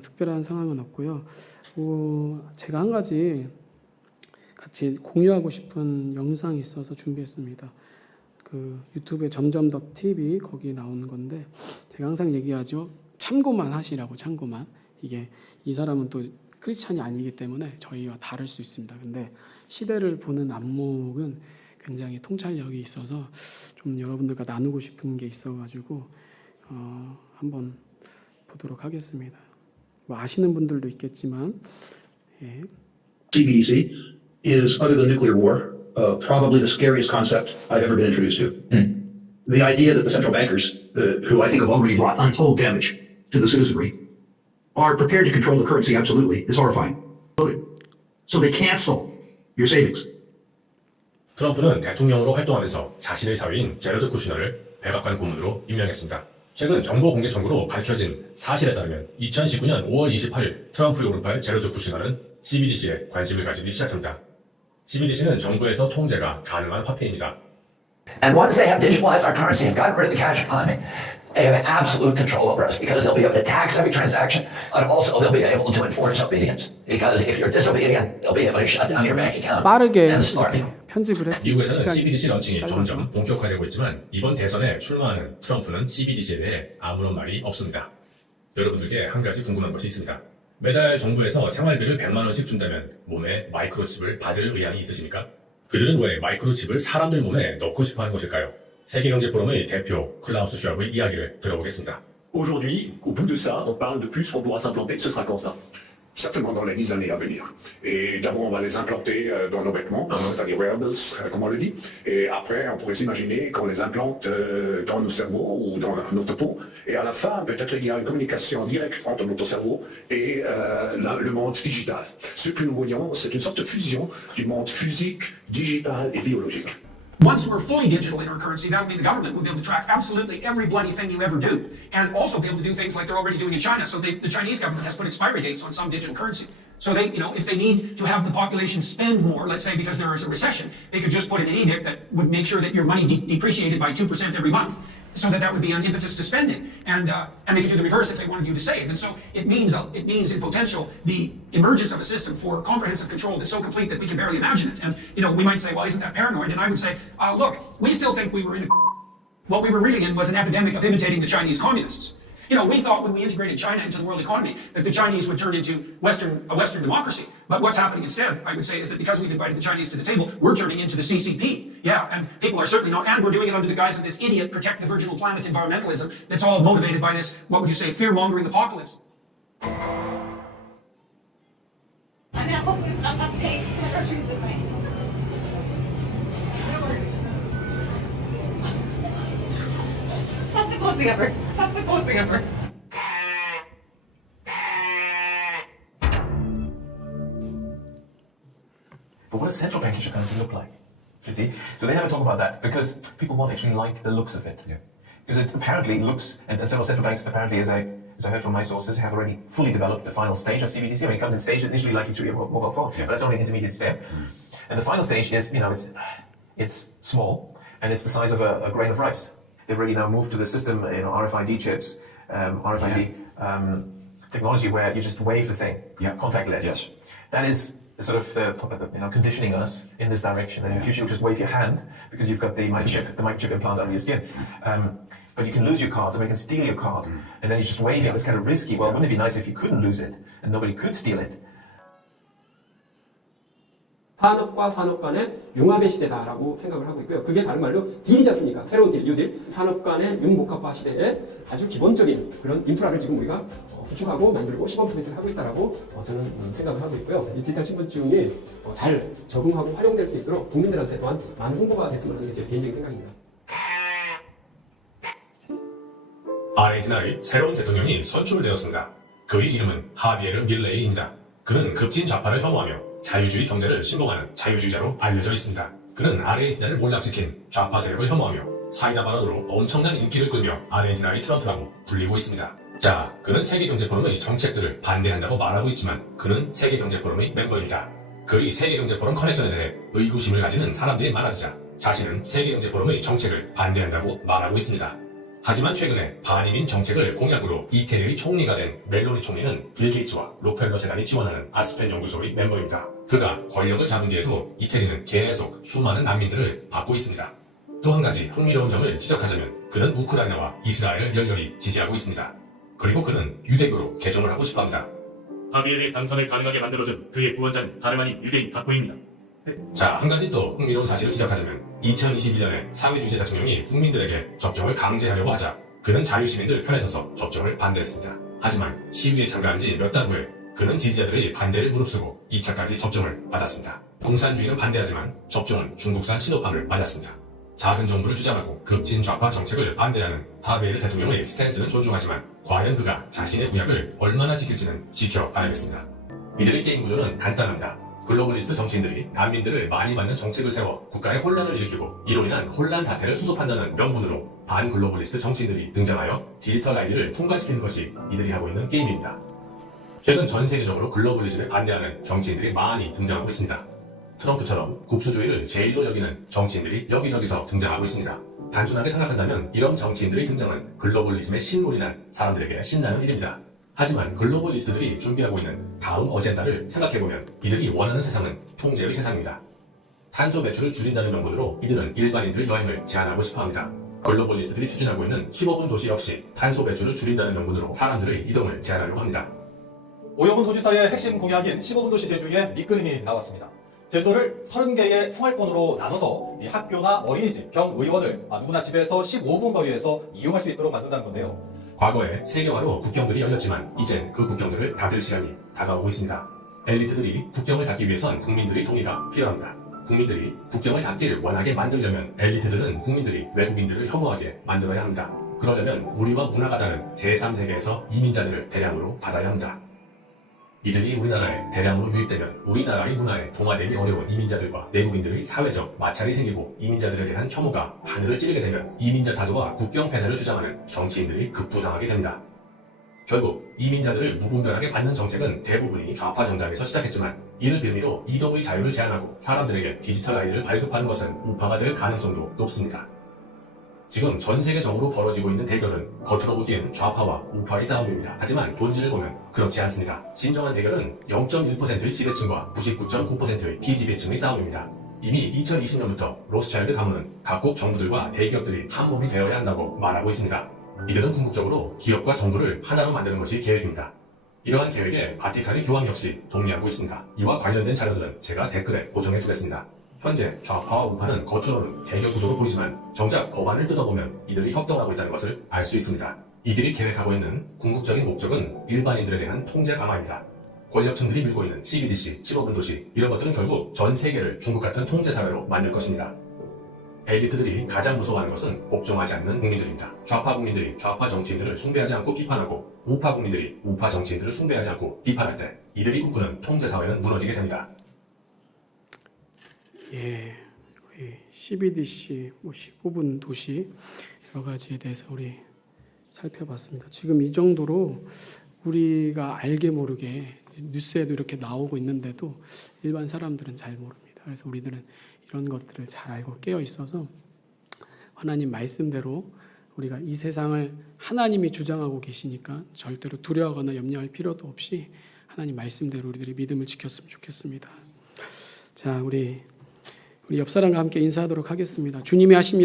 특별한 상황은 없고요. 제가 한 가지 같이 공유하고 싶은 영상이 있어서 준비했습니다. 그 유튜브에 점점덕 TV 거기 나오는 건데 제가 항상 얘기하죠. 참고만 하시라고. 참고만. 이게 이 사람은 또 크리스찬이 아니기 때문에 저희와 다를 수 있습니다. 근데 시대를 보는 안목은 굉장히 통찰력이 있어서 좀 여러분들과 나누고 싶은 게 있어가지고 한번 보도록 하겠습니다. 뭐 아시는 분들도 있겠지만 예. CBDC is, other than nuclear war, probably the scariest concept I've ever been introduced to. The idea that the central bankers, who I think have already wrought untold damage to the citizenry, are prepared to control the currency absolutely is horrifying. So they cancel your savings. 트럼프는 대통령으로 활동하면서 자신의 사위인 제러드 쿠시너를 백악관 고문으로 임명했습니다. 최근 정보 공개 청구로 밝혀진 사실에 따르면 2019년 5월 28일 트럼프를 오른팔 제러드 쿠시너는 CBDC에 관심을 가지기 시작합니다. CBDC는 정부에서 통제가 가능한 화폐입니다. And once they have digitalized our currency and gotten rid of the cash economy, they have absolute control over us because they'll be able to tax every transaction, but also they'll be able to enforce obedience. Because if you're disobedient, they'll be able to shut down your bank account 빠르게 and starve you. 편집을 했습니다. 미국에서는 CBDC 런칭이 짧아서. 점점 본격화되고 있지만 이번 대선에 출마하는 트럼프는 CBDC에 대해 아무런 말이 없습니다. 여러분들께 한 가지 궁금한 것이 있습니다. 매달 정부에서 생활비를 100만 원씩 준다면 몸에 마이크로칩을 받을 의향이 있으십니까? 그들은 왜 마이크로칩을 사람들 몸에 넣고 싶어 하는 것일까요? 세계경제포럼의 대표 클라우스 슈와브의 이야기를 들어보겠습니다. Aujourd'hui, au bout de ça, on parle de plus qu'on pourra s'implanter. Ce sera quand ça? Certainement dans les 10 années à venir. Et d'abord, on va les implanter dans nos vêtements, c'est-à-dire wearables, comme on le dit. Et après, on pourrait s'imaginer qu'on les implante dans nos cerveaux ou dans notre peau. Et à la fin, peut-être il y a une communication directe entre notre cerveau et le monde digital. Ce que nous voyons, c'est une sorte de fusion du monde physique, digital et biologique. Once we're fully digital in our currency, that would mean the government will be able to track absolutely every bloody thing you ever do, and also be able to do things like they're already doing in China. So the Chinese government has put expiry dates on some digital currency. So they, if they need to have the population spend more, let's say because there is a recession, they could just put in an edict that would make sure that your money depreciated by 2% every month, so that would be an impetus to spending. And they could do the reverse if they wanted you to save. And so it means in potential the emergence of a system for comprehensive control that's so complete that we can barely imagine it. And we might say, well, isn't that paranoid? And I would say, look, we still think we were in what we were really in was an epidemic of imitating the Chinese communists. We thought when we integrated China into the world economy that the Chinese would turn into a Western democracy. But what's happening instead, I would say, is that because we've invited the Chinese to the table, we're turning into the CCP. Yeah, and people are certainly not, and we're doing it under the guise of this idiot protect the virginal planet environmentalism that's all motivated by this, what would you say, fear-mongering apocalypse. I mean, hopefully it's not about to take my groceries with me. That's the coolest thing ever. That's the coolest thing ever. But what does central banking currency look like? You see? So they never talk about that because people won't actually like the looks of it. Yeah. Because it apparently looks, and several central banks apparently, as I heard from my sources, have already fully developed the final stage of CBDC. I mean, it comes in stages initially like you through your mobile phone, but that's only an intermediate step. And the final stage is, it's small and it's the size of a grain of rice. They've already now moved to the system, RFID chips, RFID technology where you just wave the thing, contactless. Yes. That is sort of conditioning us in this direction. And in the future, you'll just wave your hand because you've got the microchip implant under your skin. But you can lose your card, somebody can steal your card, and then you just wave it. It's kind of risky. Well, wouldn't it be nice if you couldn't lose it and nobody could steal it? 산업과 산업 간의 융합의 시대다라고 생각을 하고 있고요. 그게 다른 말로 딜이지 않습니까? 새로운 딜, 뉴딜. 산업 간의 융복합화 시대에 아주 기본적인 그런 인프라를 지금 우리가 구축하고 만들고 시범 서비스를 하고 있다라고 저는 생각을 하고 있고요. 이 디지털 신분증이 잘 적응하고 활용될 수 있도록 국민들한테 또한 많은 홍보가 됐으면 하는 게 제 개인적인 생각입니다. 아르헨티나의 새로운 대통령이 선출되었습니다. 그의 이름은 하비에르 밀레이입니다. 그는 급진 좌파를 혐오하며 자유주의 경제를 신봉하는 자유주의자로 알려져 있습니다. 그는 아르헨티나를 몰락시킨 좌파 세력을 혐오하며 사이다 발언으로 엄청난 인기를 끌며 아르헨티나의 트럼프라고 불리고 있습니다. 자, 그는 세계경제포럼의 정책들을 반대한다고 말하고 있지만 그는 세계경제포럼의 멤버입니다. 그의 세계경제포럼 커넥션에 대해 의구심을 가지는 사람들이 많아지자 자신은 세계경제포럼의 정책을 반대한다고 말하고 있습니다. 하지만 최근에 반이민 정책을 공약으로 이태리의 총리가 된 멜로니 총리는 빌 게이츠와 록펠러 재단이 지원하는 아스펜 연구소의 멤버입니다. 그가 권력을 잡은 뒤에도 이태리는 계속 수많은 난민들을 받고 있습니다. 또 한 가지 흥미로운 점을 지적하자면 그는 우크라이나와 이스라엘을 열렬히 지지하고 있습니다. 그리고 그는 유대교로 개종을 하고 싶어합니다. 하비엘의 당선을 가능하게 만들어준 그의 구원자는 다름 아닌 유대인 박부입니다. 자, 한 가지 또 흥미로운 사실을 지적하자면 2021년에 사회주의제 대통령이 국민들에게 접종을 강제하려고 하자 그는 자유시민들 편에 서서 접종을 반대했습니다. 하지만 시위에 참가한 지 몇 달 후에 그는 지지자들의 반대를 무릅쓰고 2차까지 접종을 받았습니다. 공산주의는 반대하지만 접종은 중국산 시노팜을 맞았습니다. 작은 정부를 주장하고 급진 좌파 정책을 반대하는 하베르 대통령의 스탠스는 존중하지만 과연 그가 자신의 구약을 얼마나 지킬지는 지켜봐야겠습니다. 이들의 게임 구조는 간단합니다. 글로벌리스트 정치인들이 난민들을 많이 받는 정책을 세워 국가에 혼란을 일으키고 이로 인한 혼란 사태를 수습한다는 명분으로 반글로벌리스트 정치인들이 등장하여 디지털 아이디를 통과시키는 것이 이들이 하고 있는 게임입니다. 최근 전 세계적으로 글로벌리즘에 반대하는 정치인들이 많이 등장하고 있습니다. 트럼프처럼 국수주의를 제일로 여기는 정치인들이 여기저기서 등장하고 있습니다. 단순하게 생각한다면 이런 정치인들의 등장은 글로벌리즘의 신물이 난 사람들에게 신나는 일입니다. 하지만 글로벌리스트들이 준비하고 있는 다음 어젠다를 생각해보면 이들이 원하는 세상은 통제의 세상입니다. 탄소 배출을 줄인다는 명분으로 이들은 일반인들의 여행을 제한하고 싶어합니다. 글로벌리스트들이 추진하고 있는 15분 도시 역시 탄소 배출을 줄인다는 명분으로 사람들의 이동을 제한하려고 합니다. 오영훈 도지사의 핵심 공약인 15분 도시 제주에 밑그림이 나왔습니다. 제주도를 30개의 생활권으로 나눠서 이 학교나 어린이집, 병의원을 누구나 집에서 15분 거리에서 이용할 수 있도록 만든다는 건데요. 과거에 세계화로 국경들이 열렸지만 이젠 그 국경들을 닫을 시간이 다가오고 있습니다. 엘리트들이 국경을 닫기 위해선 국민들의 동의가 필요합니다. 국민들이 국경을 닫기를 원하게 만들려면 엘리트들은 국민들이 외국인들을 혐오하게 만들어야 합니다. 그러려면 우리와 문화가 다른 제3세계에서 이민자들을 대량으로 받아야 합니다. 이들이 우리나라에 대량으로 유입되면 우리나라의 문화에 동화되기 어려운 이민자들과 내국인들의 사회적 마찰이 생기고 이민자들에 대한 혐오가 하늘을 찌르게 되면 이민자 타도와 국경 폐쇄를 주장하는 정치인들이 급부상하게 됩니다. 결국 이민자들을 무분별하게 받는 정책은 대부분이 좌파 정당에서 시작했지만 이를 빌미로 이동의 자유를 제한하고 사람들에게 디지털 아이디를 발급하는 것은 우파가 될 가능성도 높습니다. 지금 전 세계적으로 벌어지고 있는 대결은 겉으로 보기엔 좌파와 우파의 싸움입니다. 하지만 본질을 보면 그렇지 않습니다. 진정한 대결은 0.1%의 지배층과 99.9%의 비지배층의 싸움입니다. 이미 2020년부터 로스차일드 가문은 각국 정부들과 대기업들이 한 몸이 되어야 한다고 말하고 있습니다. 이들은 궁극적으로 기업과 정부를 하나로 만드는 것이 계획입니다. 이러한 계획에 바티칸의 교황 역시 동의하고 있습니다. 이와 관련된 자료들은 제가 댓글에 고정해 두겠습니다. 현재 좌파와 우파는 겉으로는 대결 구도로 보이지만 정작 법안을 뜯어보면 이들이 협동하고 있다는 것을 알 수 있습니다. 이들이 계획하고 있는 궁극적인 목적은 일반인들에 대한 통제 강화입니다. 권력층들이 밀고 있는 CBDC, 15분 도시 이런 것들은 결국 전 세계를 중국 같은 통제 사회로 만들 것입니다. 엘리트들이 가장 무서워하는 것은 복종하지 않는 국민들입니다. 좌파 국민들이 좌파 정치인들을 숭배하지 않고 비판하고 우파 국민들이 우파 정치인들을 숭배하지 않고 비판할 때 이들이 꿈꾸는 통제 사회는 무너지게 됩니다. 예, 우리 CBDC, 15분 도시 여러 가지에 대해서 우리 살펴봤습니다. 지금 이 정도로 우리가 알게 모르게 뉴스에도 이렇게 나오고 있는데도 일반 사람들은 잘 모릅니다. 그래서 우리들은 이런 것들을 잘 알고 깨어 있어서 하나님 말씀대로 우리가 이 세상을 하나님이 주장하고 계시니까 절대로 두려워하거나 염려할 필요도 없이 하나님 말씀대로 우리들이 믿음을 지켰으면 좋겠습니다. 자, 우리 옆 사람과 함께 인사하도록 하겠습니다. 주님이 하십니다.